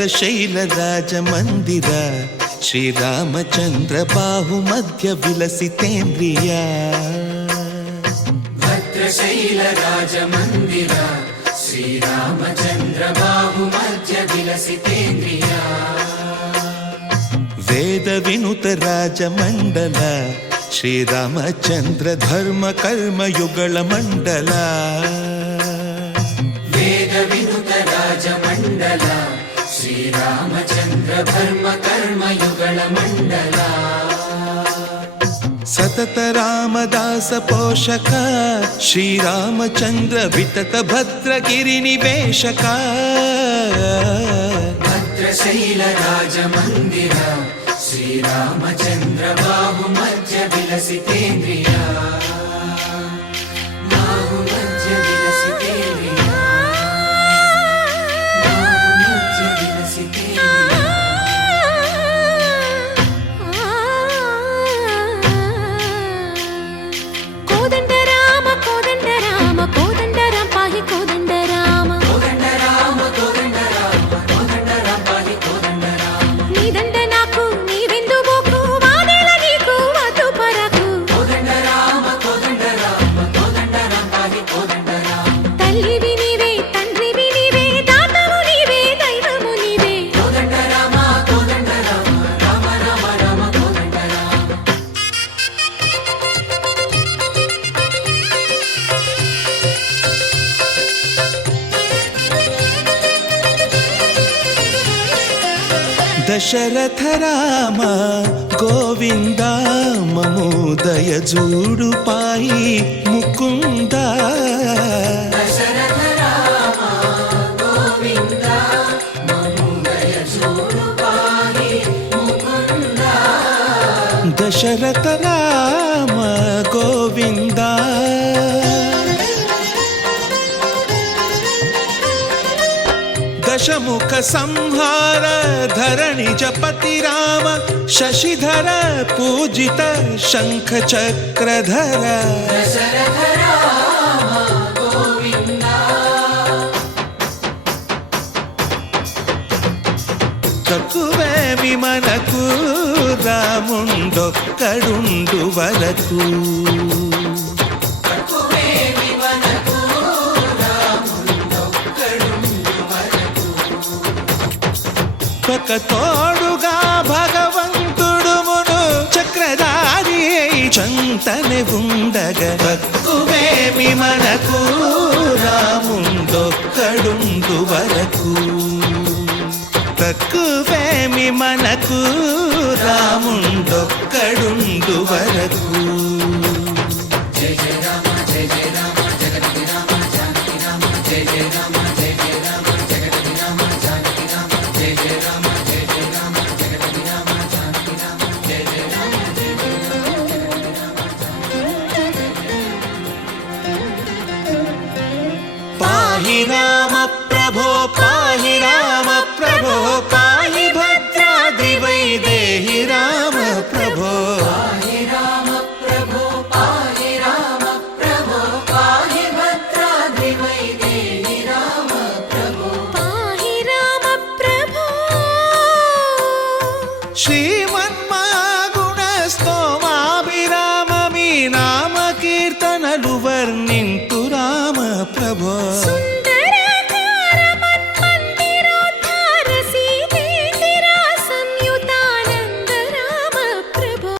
ಭದ್ರಶೈಲ ರಾಜ ಮಂದಿರ ಶ್ರೀರಾಮಚಂದ್ರ ಬಾಹುಮಧ್ಯ ವಿಲಸಿತೇಂದ್ರಿಯ ಭದ್ರಶೈಲ ರಾಜ ಮಂದಿರ ಶ್ರೀರಾಮಚಂದ್ರ ಬಾಹುಮಧ್ಯ ವಿಲಸಿತೇಂದ್ರಿಯ ವೇದ ವಿನುತ ರಾಜ ಮಂಡಲ ಶ್ರೀರಾಮಚಂದ್ರ ಧರ್ಮ ಕರ್ಮಯುಗಳ ಮಂಡಲ ವೇದ ವಿನುತ ರಾಜ ಮಂಡಲ ಶ್ರೀರಾಮಚಂದ್ರ ಧರ್ಮ ಕರ್ಮಯುಗಳ ಮಂಡಲ ಸತತ ರಾಮದಾಸ ಪೋಷಕ ಶ್ರೀರಾಮಚಂದ್ರ ವಿತತ ಭದ್ರಗಿರಿ ನಿವೇಶಕ ಭದ್ರಶೈಲ ರಾಜ ಮಂದಿರ ಶ್ರೀರಾಮಚಂದ್ರ ಬಾಹುಮಧ್ಯ ವಿಲಸಿತೇಂದ್ರಿಯ ಬಾಹುಮಧ್ಯ ವಿಲಸಿತೇಂದ್ರಿಯ ಬಾಹುಮಧ್ಯ ವಿಲಸಿತೇಂದ್ರಿಯ ಕೋದಂಡ ರಾಮ ಕೋದಂಡ ರಾಮ ಕೋದಂಡ ರಾಮ ಪಾಹಿ ಕೋದಂಡ ರಾಮ ಕೋದಂಡ ರಾಮ ಕೋದಂಡ ರಾಮ ಕೋದಂಡ ರಾಮ ಪಾಹಿ ಕೋದಂಡ ರಾಮ ನೀದಂಡ ನಾಕು ನೀವೆಂದು ಬೋಕು ವಾದೇಲ ನೀಕು ಅದು ಪರಕು ಕೋದಂಡ ರಾಮ ಕೋದಂಡ ರಾಮ ಕೋದಂಡ ರಾಮ ಪಾಹಿ ಕೋದಂಡ ರಾಮ ತಲ್ಲಿವಿ ನೀವೇ ತಂಡ್ರಿವಿ ನೀವೇ ದಾತವು ನೀವೇ ದೈವವು ನೀವೇ ಕೋದಂಡ ರಾಮ ಕೋದಂಡ ರಾಮ ರಾಮ ರಾಮ ರಾಮ ಕೋದಂಡ ರಾಮ ದಶರಥ ರಾಮ ಗೋವಿಂದ ಮಮೋದಯ ಜೂಡು ಪಾಯಿ ಮುಕುಂದ ದಶರಥ ರಾಮ ಗೋವಿಂದ ಮಮೋದಯ ಜೋಡು ಪಾಹಿ ಮುಕುಂದ ದಶರಥ ರಾಮ ಗೋವಿಂದ ದಶಮುಖ ಸಂಹಾರ ಧರಣಿ ಜಪತಿ ರಾಮ ಶಶಿಧರ ಪೂಜಿತ ಶಂಖ ಚಕ್ರಧರ ದಶರಥ ರಾಮ ಗೋವಿಂದ కక్కువే విమనకు రాముండొక్కడుండు వరకు కక్కువేమి మనకు రాముండొక్కడుండు వరకు ఒక తోడుగా భగవంతుడు మును చక్రధారి చంతనే ఉండగ తక్కువేమి మనకు రాముండొక్కడుండు వరకు తక్కువేమి మనకు రాముండొక్కడుండు వరకు జయ జయ రామ జయ జయ రామ జగతి రామ జానకి రామ జయ జయ రామ జయ జయ రామ జగతి రామ జానకి రామ జయ జయ రామ జయ జయ రామ జగతి రామ జానకి రామ జయ జయ రామ జయ జయ రామ పాహి రామ ప్రభో పాహి రామ ప్రభో పాహి భద్రాద్రి వైదేహి రామ ప్రభో పాహి రామ ప్రభో పాహి రామ ప్రభో పాహి భద్రాద్రి వైదేహి రామ ప్రభో పాహి రామ ప్రభో శ్రీమన్మాగుణ స్తోమాభిరామ మీ నామ కీర్తనలు వర్ణింతు రామ ప్రభో సుందర